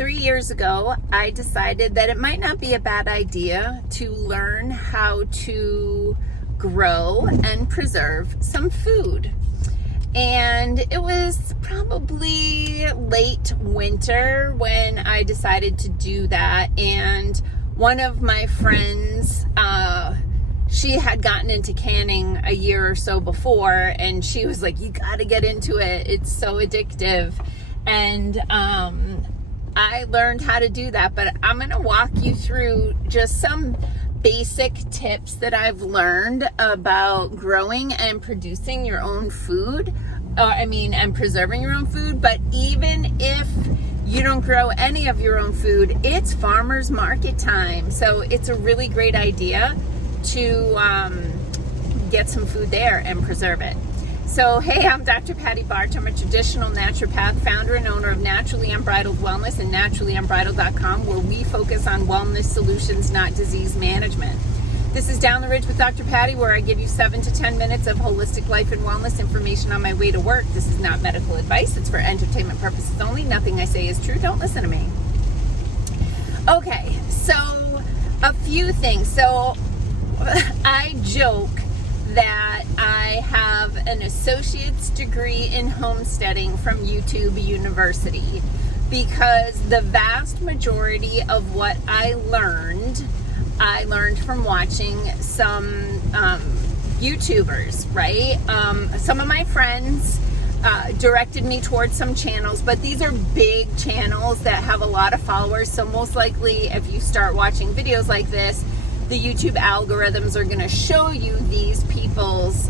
3 years ago, I decided that it might not be a bad idea to learn how to grow and preserve some food. And it was probably late winter when I decided to do that. And one of my friends, she had gotten into canning a year or so before, and she was like, you got to get into it. It's so addictive. And I learned how to do that, but I'm going to walk you through just some basic tips that I've learned about growing and producing your own food, and preserving your own food. But even if you don't grow any of your own food, it's farmers market time. So it's a really great idea to get some food there and preserve it. So, hey, I'm Dr. Patty Barch. I'm a traditional naturopath, founder and owner of Naturally Unbridled Wellness and naturallyunbridled.com, where we focus on wellness solutions, not disease management. This is Down the Ridge with Dr. Patty, where I give you 7 to 10 minutes of holistic life and wellness information on my way to work. This is not medical advice. It's for entertainment purposes only. Nothing I say is true. Don't listen to me. Okay, so a few things. So I joke that I have an associate's degree in homesteading from YouTube University, because the vast majority of what I learned from watching some YouTubers, right? Some of my friends directed me towards some channels, but these are big channels that have a lot of followers. So most likely, if you start watching videos like this, the YouTube algorithms are going to show you these people's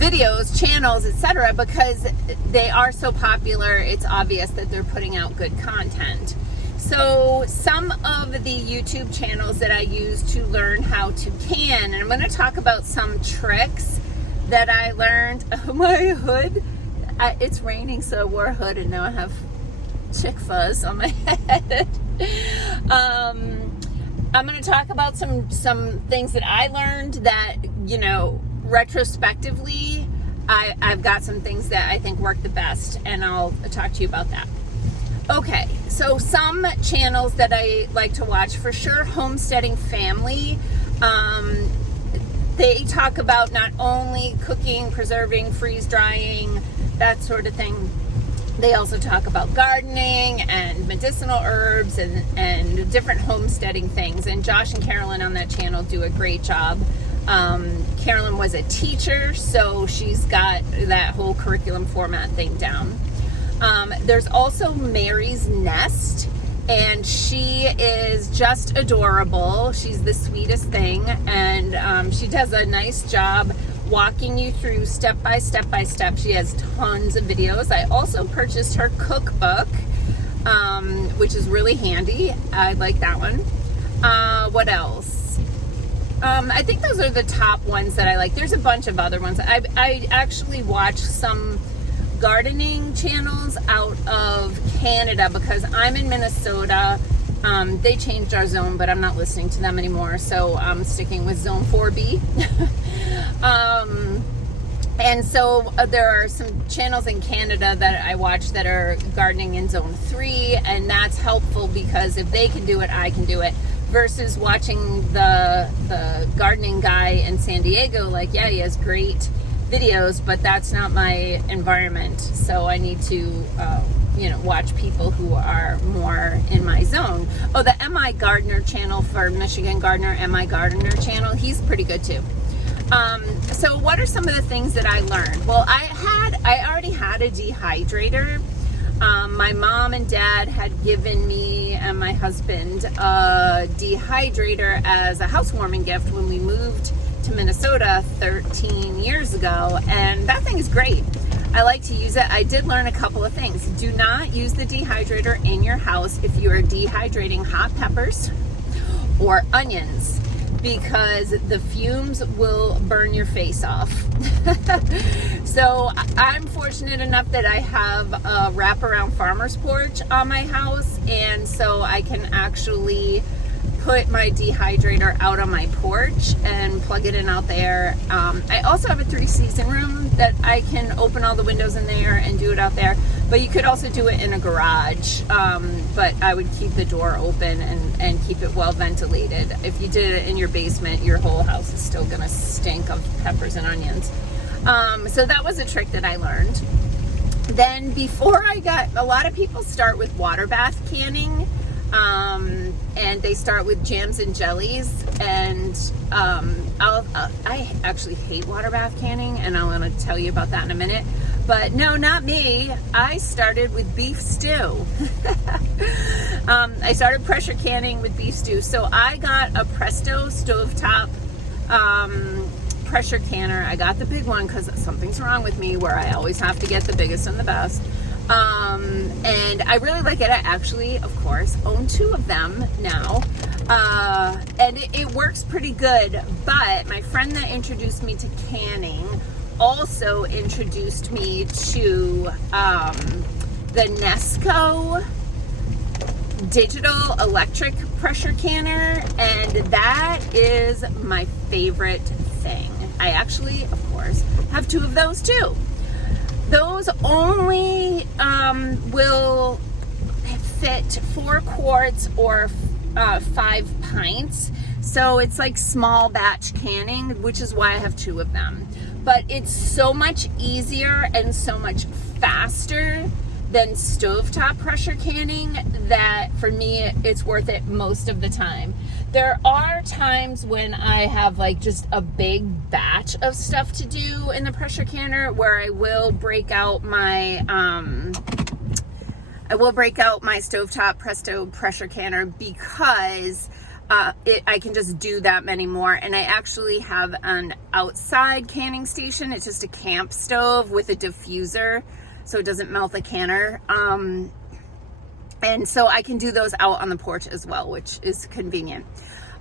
videos, channels, etc., because they are so popular. It's obvious that they're putting out good content. So some of the YouTube channels that I use to learn how to can, and I'm going to talk about some tricks that I learned. Oh, my hood. It's raining, so I wore a hood, and now I have chick fuzz on my head. I'm going to talk about some things that I learned that, retrospectively, I've got some things that I think work the best, and I'll talk to you about that. Okay, so some channels that I like to watch, for sure, Homesteading Family. They talk about not only cooking, preserving, freeze drying, that sort of thing. They also talk about gardening and medicinal herbs and different homesteading things. And Josh and Carolyn on that channel do a great job. Carolyn was a teacher, so she's got that whole curriculum format thing down. There's also Mary's Nest, and she is just adorable. She's the sweetest thing, and she does a nice job walking you through step by step by step. She has tons of videos. I also purchased her cookbook, which is really handy. I like that one. What else? I think those are the top ones that I like. There's a bunch of other ones. I actually watch some gardening channels out of Canada because I'm in Minnesota. They changed our zone, but I'm not listening to them anymore, so I'm sticking with zone 4B. And so there are some channels in Canada that I watch that are gardening in zone 3, and that's helpful because if they can do it, I can do it, versus watching the gardening guy in San Diego. Like, yeah, he has great videos, but that's not my environment, so I need to watch people who are more in my zone. Oh, the M.I. Gardner channel for Michigan Gardener, M.I. Gardner channel, he's pretty good too. So what are some of the things that I learned? Well, I already had a dehydrator. My mom and dad had given me and my husband a dehydrator as a housewarming gift when we moved to Minnesota 13 years ago, and that thing is great. I like to use it. I did learn a couple of things. Do not use the dehydrator in your house if you are dehydrating hot peppers or onions, because the fumes will burn your face off. So I'm fortunate enough that I have a wraparound farmer's porch on my house, and so I can actually put my dehydrator out on my porch and plug it in out there. I also have a 3-season room that I can open all the windows in there and do it out there, but you could also do it in a garage. But I would keep the door open and keep it well ventilated. If you did it in your basement, your whole house is still gonna stink of peppers and onions. So that was a trick that I learned. Then before a lot of people start with water bath canning, and they start with jams and jellies, and I actually hate water bath canning, and I want to tell you about that in a minute. But no, not me. I started with beef stew. I started pressure canning with beef stew. So I got a Presto stovetop pressure canner. I got the big one because something's wrong with me where I always have to get the biggest and the best. And I really like it. I actually, of course, own 2 of them now. And it works pretty good. But my friend that introduced me to canning also introduced me to the Nesco digital electric pressure canner, and that is my favorite thing. I actually, of course, have 2 of those too. Those only will fit 4 quarts or 5 pints. So it's like small batch canning, which is why I have 2 of them. But it's so much easier and so much faster than stovetop pressure canning that for me it's worth it most of the time. There are times when I have like just a big batch of stuff to do in the pressure canner where I will break out my stovetop Presto pressure canner because I can just do that many more. And I actually have an outside canning station. It's just a camp stove with a diffuser so it doesn't melt the canner. And so I can do those out on the porch as well, which is convenient.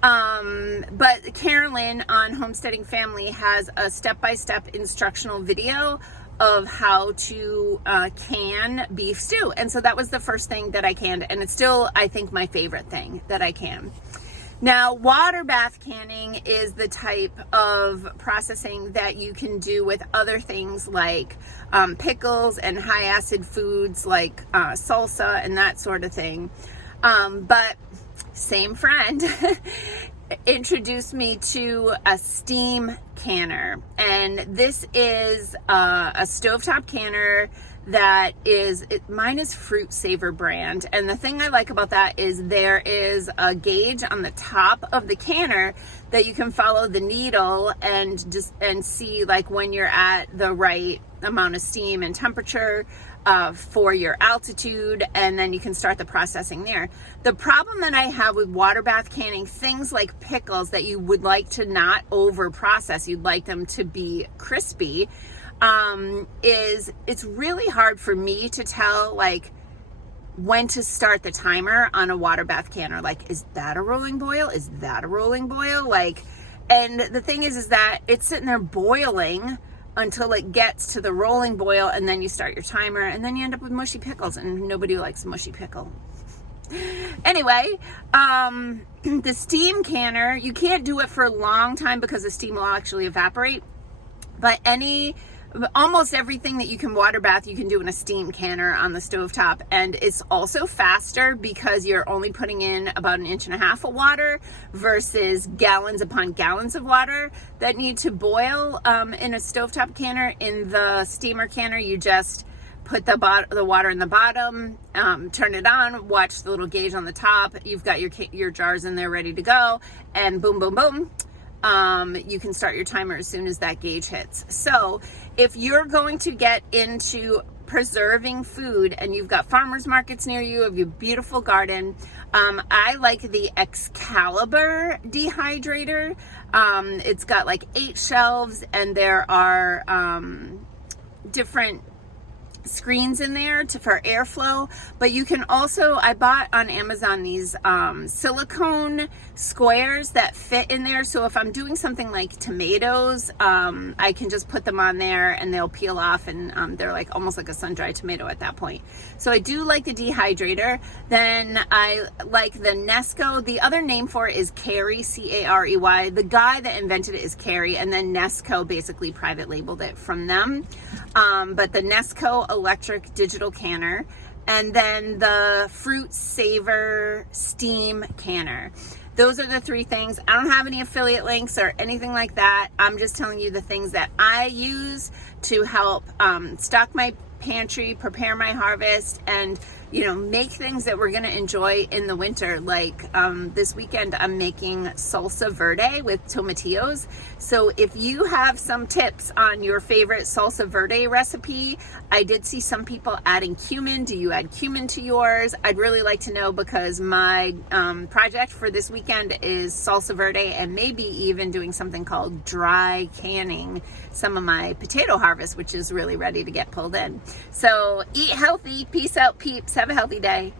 But Carolyn on Homesteading Family has a step-by-step instructional video of how to can beef stew. And so that was the first thing that I canned, and it's still, I think, my favorite thing that I can. Now, water bath canning is the type of processing that you can do with other things like pickles and high acid foods like salsa and that sort of thing. But same friend introduced me to a steam canner, and this is a stovetop canner that mine is Fruit Saver brand. And the thing I like about that is there is a gauge on the top of the canner that you can follow the needle and see like when you're at the right amount of steam and temperature for your altitude, and then you can start the processing there. The problem that I have with water bath canning, things like pickles that you would like to not over process, you'd like them to be crispy, is it's really hard for me to tell like when to start the timer on a water bath canner. Like, is that a rolling boil? Is that a rolling boil? Like, and the thing is that it's sitting there boiling until it gets to the rolling boil, and then you start your timer, and then you end up with mushy pickles, and nobody likes a mushy pickle. Anyway, the steam canner, you can't do it for a long time because the steam will actually evaporate, but almost everything that you can water bath, you can do in a steam canner on the stovetop. And it's also faster because you're only putting in about 1.5 inches of water versus gallons upon gallons of water that need to boil in a stovetop canner. In the steamer canner, you just put the water in the bottom, turn it on, watch the little gauge on the top. You've got your jars in there ready to go, and boom, boom, boom. You can start your timer as soon as that gauge hits. So if you're going to get into preserving food and you've got farmers markets near you, of your beautiful garden, I like the Excalibur dehydrator. It's got like 8 shelves, and there are different screens in there for airflow, but you can also, I bought on Amazon these silicone squares that fit in there, so if I'm doing something like tomatoes, I can just put them on there and they'll peel off, and they're like almost like a sun-dried tomato at that point. So I do like the dehydrator. Then I like the Nesco. The other name for it is Carey, C-A-R-E-Y. The guy that invented it is Carey, and then Nesco basically private labeled it from them. But the Nesco electric digital canner, and then the Fruit Saver steam canner. Those are the three things. I don't have any affiliate links or anything like that. I'm just telling you the things that I use to help stock my pantry, prepare my harvest, and make things that we're gonna enjoy in the winter. Like this weekend I'm making salsa verde with tomatillos. So if you have some tips on your favorite salsa verde recipe, I did see some people adding cumin. Do you add cumin to yours? I'd really like to know, because my project for this weekend is salsa verde, and maybe even doing something called dry canning some of my potato harvest, which is really ready to get pulled in. So eat healthy. Peace out, peeps. Have a healthy day.